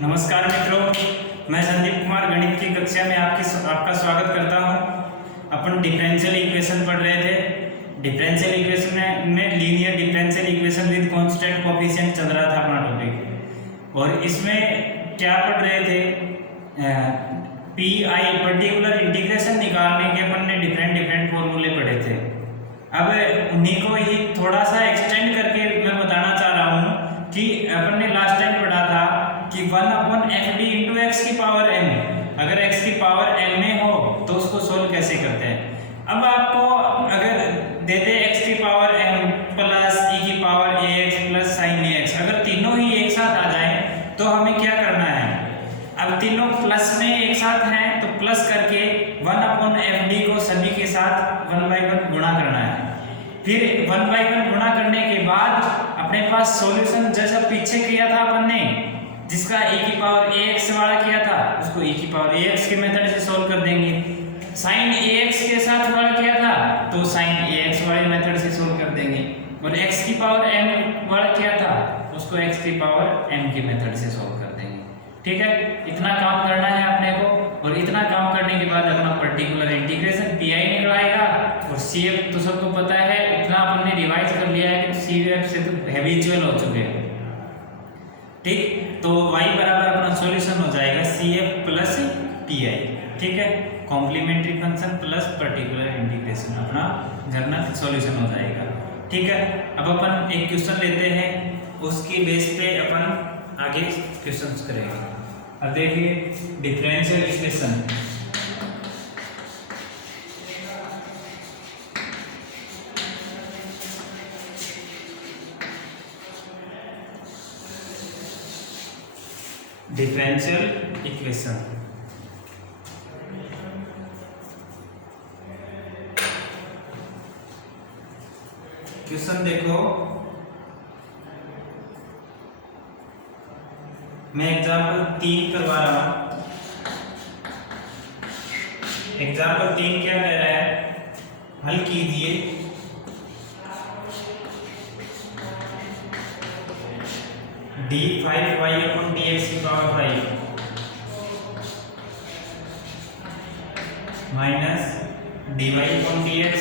नमस्कार मित्रों, मैं संदीप कुमार गणित की कक्षा में आपका स्वागत करता हूं। अपन डिफरेंशियल इक्वेशन पढ़ रहे थे। डिफरेंशियल इक्वेशन में linear differential equation with constant coefficient चल रहा था अपना टॉपिक। और इसमें क्या पढ़ रहे थे, पीआई पर्टिकुलर इंटीग्रेशन निकालने के अपन ने डिफरेंट फॉर्मूले पढ़े थे। अब उन्हीं को ही थोड़ा सा एक्सटेंड करके मैं बताना चाह रहा हूँ कि अपन ने लास्ट टाइम पढ़ा था कि 1/fd इंटू एक्स की पावर m, अगर x की पावर m में हो तो उसको सोल्व कैसे करते हैं। अब आपको अगर दे दे x की पावर m प्लस e की power ax plus sin ax, अगर तीनों ही एक साथ आ जाए तो हमें क्या करना है। अब तीनों प्लस में एक साथ हैं तो प्लस करके 1/fd को सभी के साथ 1/1 गुणा करना है। फिर 1/1 गुणा करने के बाद अपने पास सॉल्यूशन जैसा पीछे किया था अपन ने, जिसका e की पावर ax वाला किया था उसको e की पावर ax के मेथड से सॉल्व कर देंगे। sin ax के साथ वाला किया था तो sin ax वाले मेथड से सॉल्व कर देंगे। और x की पावर m वाला किया था उसको x की पावर m के मेथड से सॉल्व कर देंगे। ठीक है, इतना काम करना है अपने को। और इतना काम करने के बाद अपना पर्टिकुलर इंटीग्रेशन pi निकल आएगा। और cf तो सबको पता है, इतना अपन ने रिवाइज कर लिया है कि cf से तो हैबिचुअल हो चुके हैं। ठीक, तो y बराबर अपना सॉल्यूशन हो जाएगा CF प्लस PI। ठीक है, complementary function plus particular integration अपना जनरल सॉल्यूशन हो जाएगा। ठीक है, अब अपन एक क्वेश्चन लेते हैं, उसकी बेस पे अपन आगे क्वेश्चंस करेंगे। अब देखिए differential equation. Differential equation question देखो, मैं एग्जाम्पल 3 करवा रहा हूं। एग्जाम्पल 3 क्या कह रहा है, हल कीजिए। d5y/dx की पावर 5 माइनस dy/dx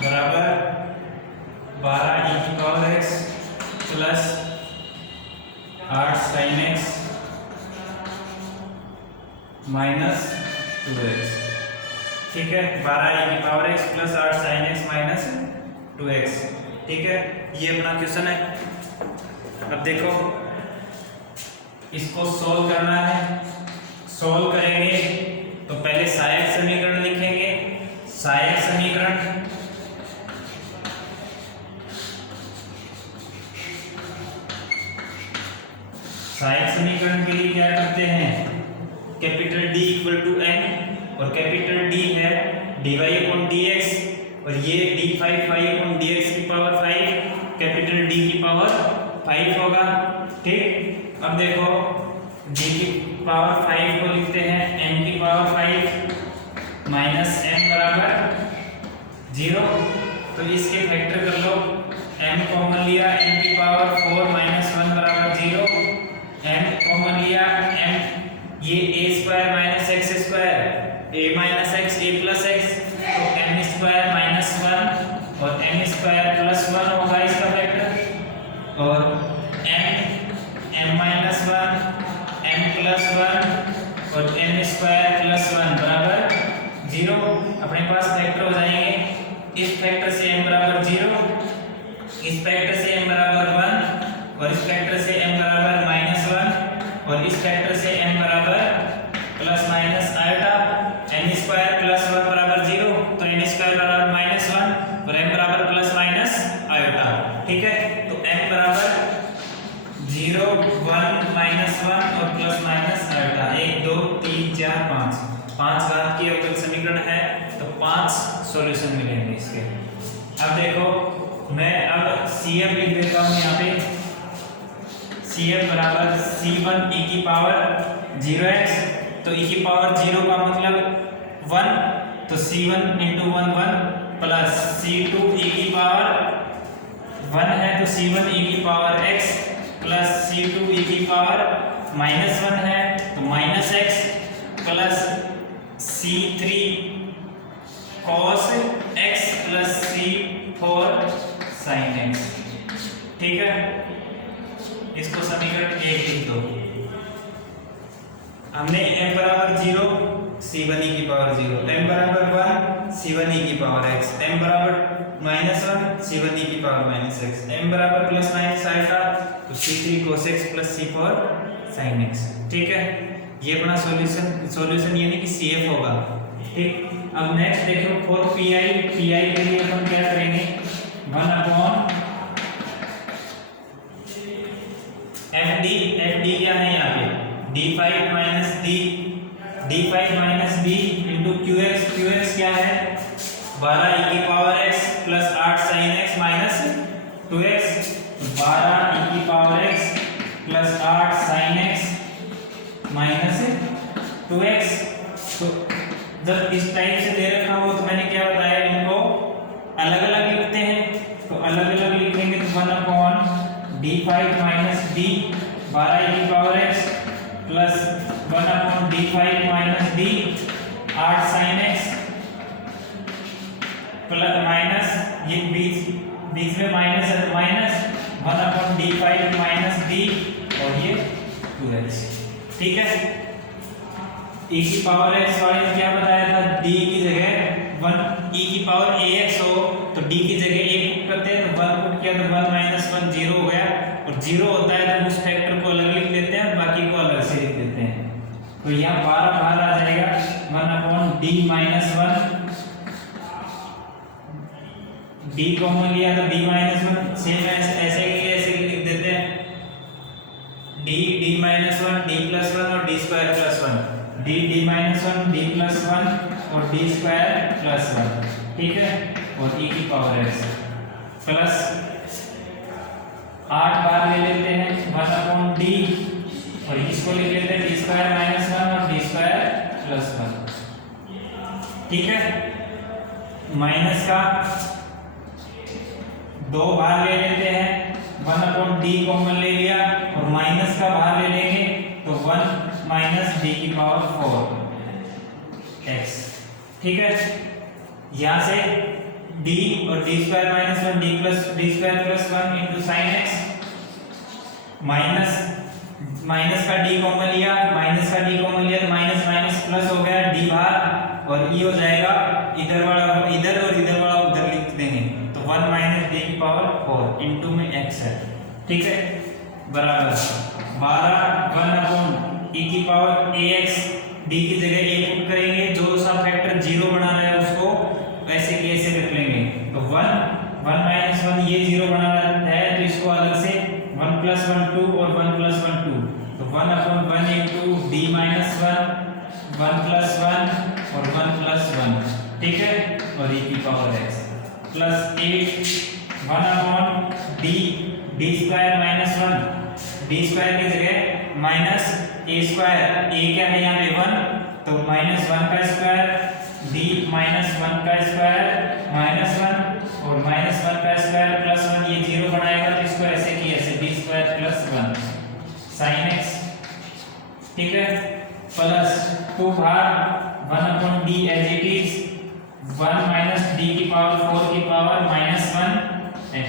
बराबर 12 e की power x plus 8 sin x minus 2x। ठीक है, 12 e की power x plus 8 sin x minus 2x। ठीक है, ये अपना क्वेश्चन है। अब देखो इसको सोल्व करना है। सोल्व करेंगे तो पहले सहायक समीकरण लिखेंगे। सहायक समीकरण के लिए क्या करते हैं, capital D equal to n, और कैपिटल D है dy/dx, और ये d5y/dx की पावर 5 कैपिटल D की पावर 5 होगा। ठीक, अब देखो D की पावर 5 को लिखते हैं m की पावर 5 माइनस m बराबर 0। तो इसके फैक्टर कर लो, m कॉमन लिया m की पावर 4 माइनस 1 बराबर 0। m कॉमन लिया m, ये a square minus x square, a minus x a plus x, तो m स्क्वायर माइनस 1 और m स्क्वायर प्लस 1 होगा इसका फैक्टर। और m माइनस 1 m प्लस 1 और m स्क्वायर प्लस 1 बराबर 0। अपने पास फैक्टर हो जाएंगे। इस फैक्टर से m बराबर 0, इस फैक्टर से m बराबर 1 और इस फैक्टर से m बराबर माइनस 1 और इस फैक्टर से m बराबर plus minus iota. n square plus 1 बराबर 0, तो n स्क्वायर बराबर माइनस 1 और m बराबर प्लस माइनस आयोटा। ठीक है, तो m बराबर 0 1 माइनस 1 और प्लस माइनस आयोटा। 1 2 3 4 5 घात की अवकल समीकरण है, तो 5 सॉल्यूशन मिलेंगे इसके। अब देखो मैं अब CF लिख देता हूँ यहाँ पे। CF बराबर C1 e की पावर 0x, तो e की पावर 0 का मतलब 1, तो C1 into 1 1 plus C2 e की पावर 1 है तो C1 e की power x plus C2 e की पावर -1 है तो -x plus C3 cos x plus C4 sin x। ठीक है, इसको समीकरण 1 लिख दो। हमने m बराबर 0 C1 e की पावर 0, m बराबर 1 C1 e की पावर x, m बराबर -1 C1 e की पावर -x, m बराबर प्लस माइनस आएगा तो C3 cos x plus C4 sin x। ठीक है, ये अपना सॉल्यूशन यानी कि CF होगा। ठीक, अब नेक्स्ट देखो फॉर PI के लिए अपन क्या करेंगे, 1/FD क्या है यहाँ पे D5 minus D into QX क्या है 12 e की power x plus 8 sin x minus 2x, 12 e की power x plus 8 sin x minus 2x। तो जब इस टाइप से दे रखा हो तो मैंने क्या बताया, इनको अलग अलग लिखते हैं, तो अलग अलग लिखेंगे तो 1/D5 माइनस D 12 e की power x plus 1/D5 minus D 8 sin x plus minus ये बीच में माइनस है तो माइनस 1/D5 माइनस D और ये 2x। ठीक है, e की पावर x वाले ने क्या बताया था, d की जगह 1 e की पावर ax हो तो d की जगह 1 पुट करते हैं तो 1 पुट किया तो 1 माइनस 1 0 हो गया, और 0 होता है तो उस फैक्टर को अलग लिख लेते हैं और बाकी को अलग से लिख देते हैं। तो यहाँ 12 बाहर आ जाएगा 1/d माइनस 1, d कॉमन लिया तो d माइनस 1 सेम ऐसे लिख देते हैं d माइनस 1 d प्लस 1 और d square plus 1, d minus 1 d plus 1 और d स्क्वायर प्लस 1। ठीक है, और e की पावर x प्लस 8 बार ले लेते हैं 1/d और इसको लिख लेते हैं d स्क्वायर माइनस 1 और d स्क्वायर प्लस 1। ठीक है, माइनस का 2 बार ले लेते हैं 1/d कॉमन ले लिया और माइनस का बाहर ले लेंगे तो 1 माइनस d की पावर 4 x। ठीक है, यहाँ से d और d square minus 1 d square plus 1 into sine x, minus का d कॉमन लिया तो माइनस माइनस प्लस हो गया d बाहर और e हो जाएगा इधर वाला इधर और इधर वाला उधर लिख देंगे तो 1 माइनस d की पावर 4 इंटू में x है। ठीक है, बराबर 12 1/e की पावर ax, d की जगह a पुट करेंगे, जो सा फैक्टर 0 बना रहा है उसको वैसे के ऐसे रख लेंगे तो 1 माइनस 1 ये 0 बना रहा है तो इसको अलग से 1 प्लस 1 2 और 1 प्लस 1 2 तो 1/1 इंटू d माइनस 1 प्लस 1 और 1 प्लस 1। ठीक है, और e की power x plus 8 1/d square minus 1, d square की जगह माइनस a स्क्वायर, a क्या है यहाँ पे 1 तो माइनस 1 का स्क्वायर d माइनस 1 का स्क्वायर माइनस 1 और माइनस 1 का स्क्वायर प्लस 1 ये 0 बनाएगा तो इसको ऐसे की ऐसे d square plus 1 sin x। ठीक है, प्लस 2 भाग 1/d as it is 1 minus d की पावर 4 की पावर माइनस 1 x।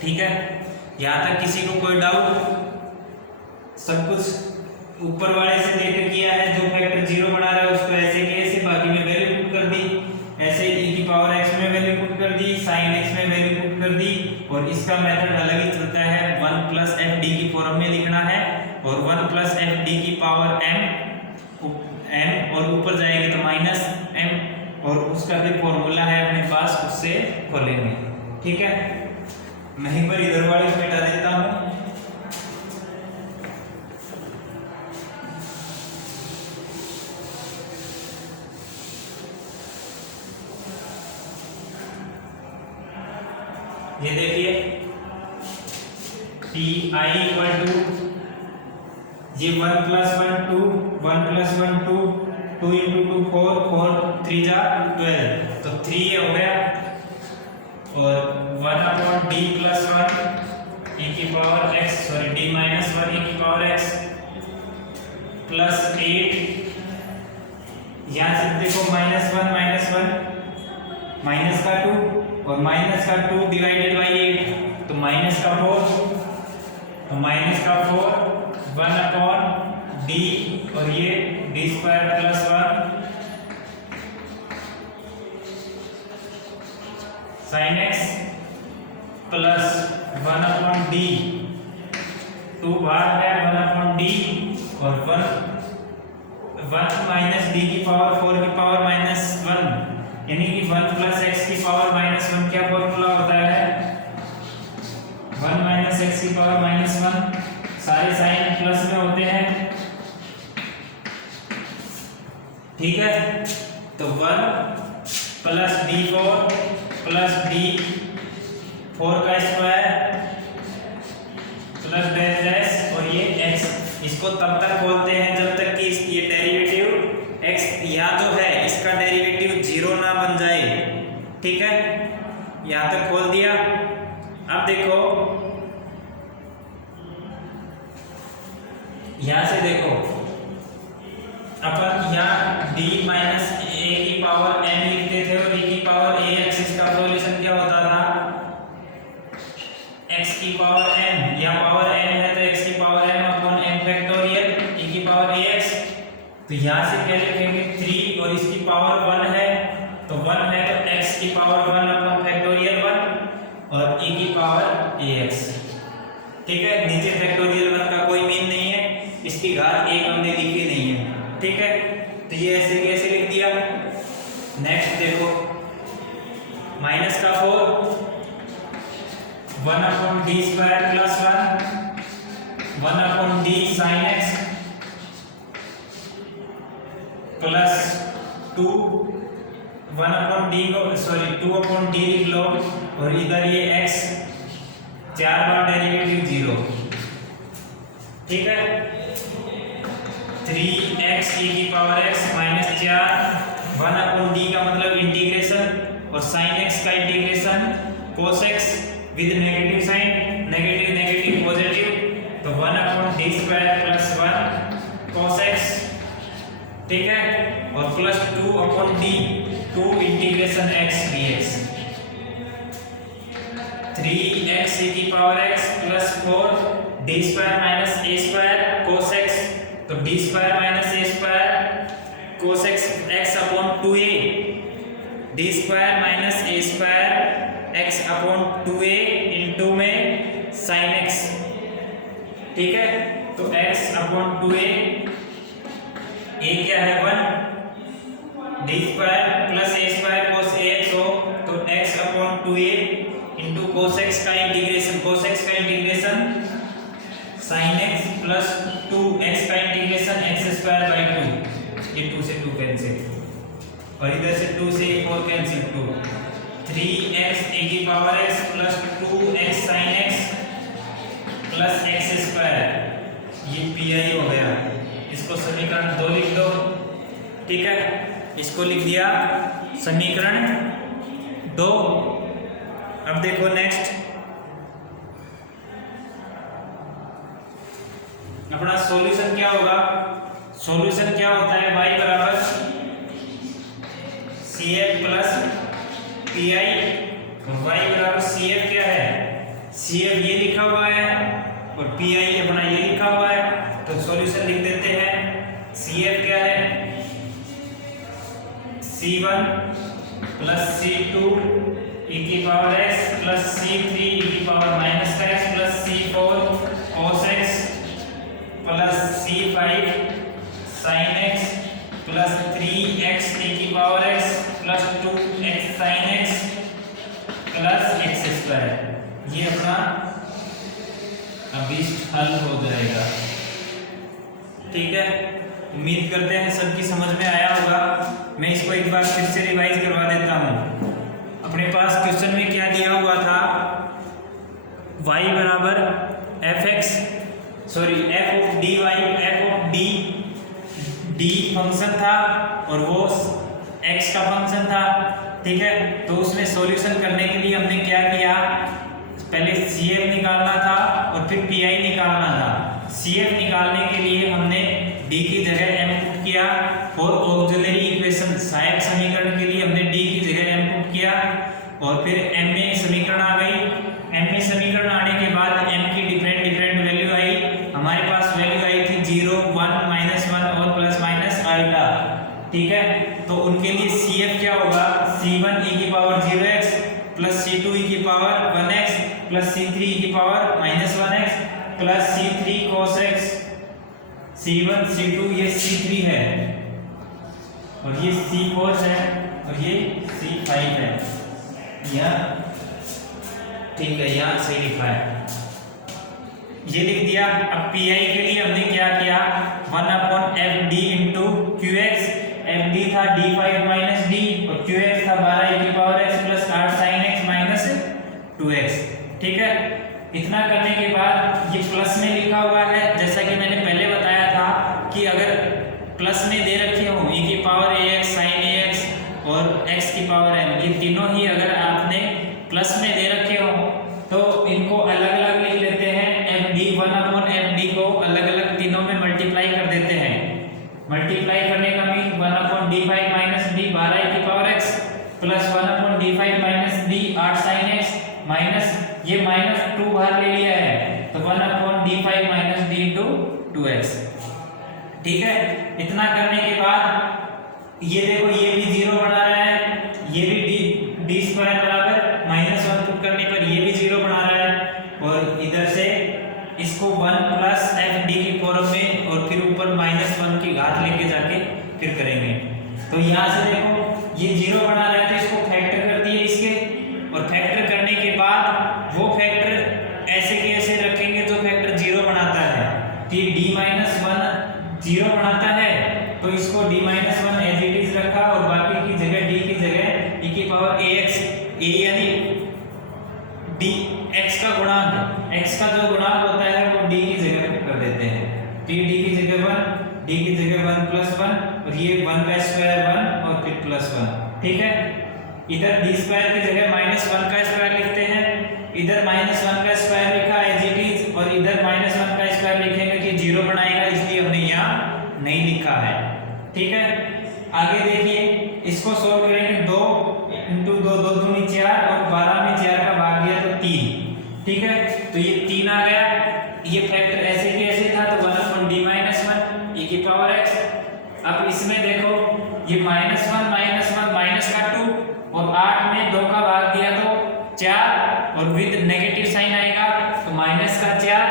ठीक है, यहाँ तक किसी को कोई डाउट? सब कुछ ऊपर वाले से लेकर किया है, जो फैक्टर 0 बना रहा है उसको ऐसे के ऐसे बाकी में वैल्यू पुट कर दी, ऐसे e की पावर x में वैल्यू पुट कर दी, sin x में वैल्यू पुट कर दी, और इसका मेथड अलग ही चलता है, 1 प्लस fd की फॉर्म में लिखना है और 1 प्लस fd की पावर m और ऊपर जाएंगे तो माइनस m और उसका भी फॉर्मूला है अपने पास, उससे खोलेंगे। ठीक है, नहीं पर इधर वाले को मिटा देता हूँ। ये देखिए pi इक्वल टू ये 1 प्लस 1 2 1 प्लस 1 2 2 इंटू 2 4 4 3 जा 12 तो 3 ये हो गया और 1/d प्लस 1 e की power x sorry d minus 1 e की पावर x प्लस 8, यहाँ से देखो माइनस वन माइनस का 2 और माइनस का 2 डिवाइडेड बाई 8 तो माइनस का 4, तो माइनस का 4 1 अपॉन d और ये d square plus 1 sin x plus 1 upon d, 2 बार है 1 अपॉन d और 1 माइनस d की पावर 4 की पावर माइनस 1 यानी कि 1 प्लस x की पावर माइनस 1 क्या फॉर्मूला होता है 1 माइनस x की पावर माइनस 1, सारे साइन प्लस में होते हैं, ठीक है। तो 1 प्लस d4 प्लस d4 का स्क्वायर प्लस डैश डैश और ये x, इसको तब तक खोलते हैं जब तक कि ये डेरिवेटिव x यहाँ जो है इसका डेरिवेटिव 0 ना बन जाए, ठीक है। यहाँ तक खोल दिया। अब देखो यहाँ से देखो अपन यहाँ d माइनस a की पावर n लिखते थे और e की पावर a x, इसका सॉल्यूशन क्या होता था x की पावर n, यहाँ पावर n है तो x की power m upon n factorial e की पावर ax, तो यहाँ से क्या लिखेंगे 3 और इसकी पावर 1 है तो 1 है तो x की पावर 1 अपॉन फैक्टोरियल 1 और e की पावर ax, ठीक है। नीचे फैक्टोरियल 1 का कोई मीन नहीं है, इसकी घात 1 हमने लिखी नहीं है, ठीक है। तो ये ऐसे कैसे लिख दिया। नेक्स्ट देखो माइनस का 4 1 upon d square plus 1 upon d sine x plus 2 1 upon d को सॉरी 2 अपॉन d लिख लो और इधर ये x 4 बार डेरिवेटिव 0, ठीक है। 3x e की power x minus 4 1 upon d का मतलब इंटीग्रेशन और sin x का integration cos x with negative sine, negative negative positive तो 1 upon d square plus 1 cos x, ठीक है। और plus 2 upon d 2 integration x dx, 3x e की power x plus 4 d square minus a square cos x तो d square minus a square cos x x upon 2a, d square minus a square x upon 2a into में sin x, ठीक है। तो x upon 2a, a क्या है 1 d square plus a square cos ax हो तो x upon 2a into cos x का integration, cos x का integration sin x plus 2x का इंटीग्रेशन x स्क्वायर बाई 2, ये 2 से 2 कैंसिल और इधर से 2 से 4 कैंसिल 2, 3x e की power x plus 2x sin x plus x square, ये pi हो गया। इसको समीकरण 2 लिख दो, ठीक है। इसको लिख दिया समीकरण 2। अब देखो नेक्स्ट अपना सॉल्यूशन क्या होगा। सॉल्यूशन क्या होता है y बराबर cf प्लस pi और y बराबर cf क्या है cf ये लिखा हुआ है और pi अपना ये लिखा हुआ है, तो सॉल्यूशन लिख देते हैं। cf क्या है c1 प्लस c2 e की power x plus c3 e की power minus x plus c4 cos x plus c5 sin x plus 3x e की power x plus 2x sin x plus x square. ये अपना अभीष्ट हल हो जाएगा, ठीक है। उम्मीद करते हैं सबकी समझ में आया होगा। मैं इसको एक बार फिर से रिवाइज करवा देता हूँ। अपने पास क्वेश्चन में क्या दिया हुआ था, y बराबर f(x) sorry f of dy, f of d function था और वो x का फंक्शन था, ठीक है। तो उसमें सॉल्यूशन करने के लिए हमने क्या किया, पहले CF निकालना था और फिर PI निकालना था। CF निकालने के लिए हमने D की जगह M पुट किया और ऑक्सिलरी इक्वेशन सहायक समीकरण के लिए हमने D की जगह M पुट किया और फिर M में समीकरण आ गई। M में समीकरण आने के बाद M की डिफरेंट वैल्यू आई। हमारे पास वैल्यू आई थी 0, 1, -1 और प्लस माइनस आल्टा। ठीक है, तो उनके लिए CF क्या होगा, C1 e की power 0x plus C2 e की power 1x plus C3 e की power -1x plus C3 cos x। C1 C2 ये C3 है और ये C cos है और ये C5 है। यहाँ ठीक है, यहाँ सही लिखा है, ये लिख दिया। अब PI के लिए हमने क्या किया, 1/FD इंटू QX। FD था D5 माइनस D और QX था 12 e की power x plus 8 sin x minus 2x। ठीक है, इतना करने के बाद ये प्लस में लिखा हुआ है। जैसा कि मैंने पहले बताया था कि अगर प्लस में दे रखे हो e की पावर ax sin ax और x की पावर n, ये तीनों ही अगर आपने प्लस में दे रखे हो तो इनको अलग अलग लिख लेते हैं। FD 1/FD को अलग अलग तीनों में मल्टीप्लाई कर देते हैं। मल्टीप्लाई करने का mean 1/D5 minus D 12 e की power x plus 1/D5 minus D 8 sin x minus ये -2 बाहर ले लिया है तो 1/D5 minus D into 2x। ठीक है, इतना करने के बाद ये देखो ये भी 0 बना रहा है, ये भी D स्क्वायर बराबर -1 पुट करने पर ये भी 0 बना रहा है और इधर से इसको 1 प्लस FD की फॉर्म में और फिर ऊपर -1 की घात लेके जाके फिर करेंगे। तो यहाँ से देखो ये 0 बना रहा है तो इसको फैक्टर कर दिए इसके, और फैक्टर करने के बाद वो फैक्टर ऐसे के ऐसे रखेंगे जो फैक्टर 0 बनाता है। तो ये D-1 0 बनाता है तो इसको D-1 एज इट इज रखा और बाकी की जगह D की जगह e की पावर ax, a यानी d x का गुणांक, x का जो गुणांक होता है वो d की जगह पे कर देते हैं। तो d की जगह 1, d की जगह 1 प्लस 1 और ये 1 का स्क्वायर 1 और फिर प्लस 1। ठीक है, इधर d स्क्वायर की जगह -1 का स्क्वायर लिखते हैं, इधर -1 का स्क्वायर लिखा एज इट इज और इधर -1 का स्क्वायर लिखेंगे कि 0 बनाएगा, इसलिए हमने यहाँ नहीं लिखा है। ठीक है, आगे देखिए इसको सोल्व करेंगे। 2 इंटू 2 2 दूनी 4 और 12 में 4 का भाग दिया तो 3। ठीक है, तो ये 3 आ गया। ये फैक्टर ऐसे के ऐसे था तो 1/D-1 e की पावर x। अब इसमें देखो ये -1 माइनस का 2 और 8 में 2 का भाग दिया तो 4 और विद नेगेटिव साइन आएगा तो माइनस का 4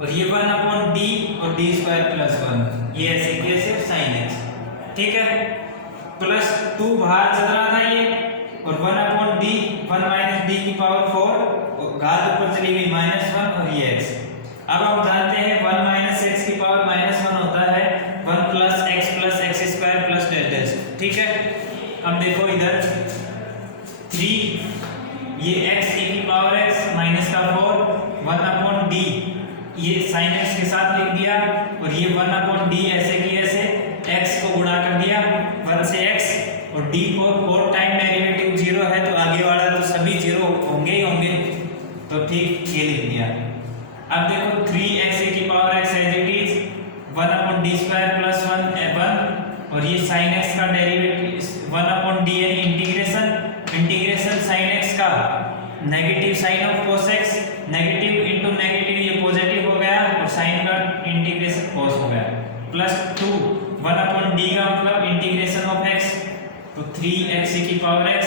और ये 1/D और D स्क्वायर प्लस 1, ये ऐसे कैसे sin x। ठीक है, प्लस 2 बाहर चल रहा था ये और 1/D 1 माइनस D की पावर 4 और घात ऊपर चली गई -1 और ये x। अब हम जानते हैं 1 माइनस x की पावर -1 होता है 1 plus x square plus dash. ठीक है, अब देखो इधर 3 ये x e की पावर x माइनस का 4 1/D ये sin x के साथ लिख दिया और ये 1/D ऐसे की ऐसे x को गुणा कर दिया 1 से x और D को 4 टाइम डेरिवेटिव 0 है तो आगे वाला तो सभी 0 होंगे ही होंगे, तो ठीक ये लिख दिया। अब देखो 3x e की power x as it is 1/D square plus 1 और ये sin x का डेरिवेटिव 1/D यानी इंटीग्रेशन sin x का negative sine of cos x, negative into negative ये पॉजिटिव हो गया और साइन का इंटीग्रेशन cos हो गया प्लस 2 1/D का मतलब इंटीग्रेशन ऑफ x तो 3x e की पावर x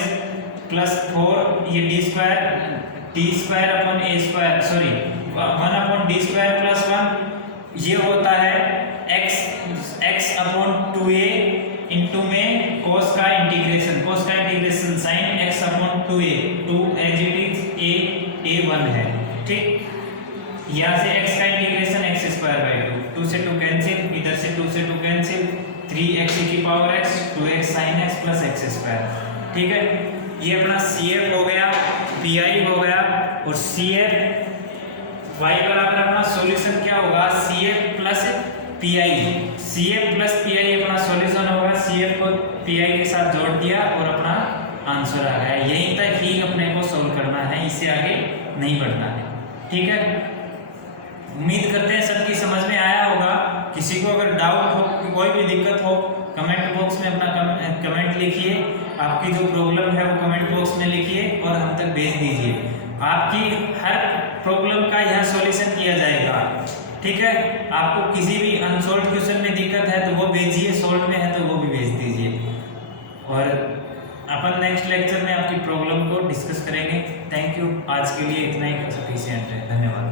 प्लस 4 ये d square upon a square sorry 1/D square plus 1 ये होता है x अपॉन 2a इंटू में cos का integration sin x upon 2a 2 as it is a1 है। ठीक, यहाँ से x का इंटीग्रेशन x स्क्वायर बाई 2 2 से 2 कैंसिल, इधर से 2 से 2 कैंसिल 3x e की power x 2x sin x plus x square. ठीक है, ये अपना CF हो गया, PI हो गया और CF y बराबर अपना सॉल्यूशन क्या होगा CF plus PI। CF plus PI अपना सॉल्यूशन होगा, CF को PI के साथ जोड़ दिया और अपना आंसर आ गया। यहीं तक ही अपने को सोल्व करना पढ़ना है, इससे आगे नहीं बढ़ना है। ठीक है, उम्मीद करते हैं सबकी समझ में आया होगा। किसी को अगर डाउट हो, कोई भी दिक्कत हो, कमेंट बॉक्स में अपना कमेंट लिखिए। आपकी जो प्रॉब्लम है वो कमेंट बॉक्स में लिखिए और हम तक भेज दीजिए। आपकी हर प्रॉब्लम का यहाँ सॉल्यूशन किया जाएगा। ठीक है, आपको किसी भी अनसॉल्व क्वेश्चन में दिक्कत है तो वो भेजिए, सॉल्व में है तो वो भी भेज दीजिए। और अपन नेक्स्ट लेक्चर में आपकी प्रॉब्लम को डिस्कस करेंगे। थैंक यू, आज के लिए इतना ही सफिशिएंट है। धन्यवाद।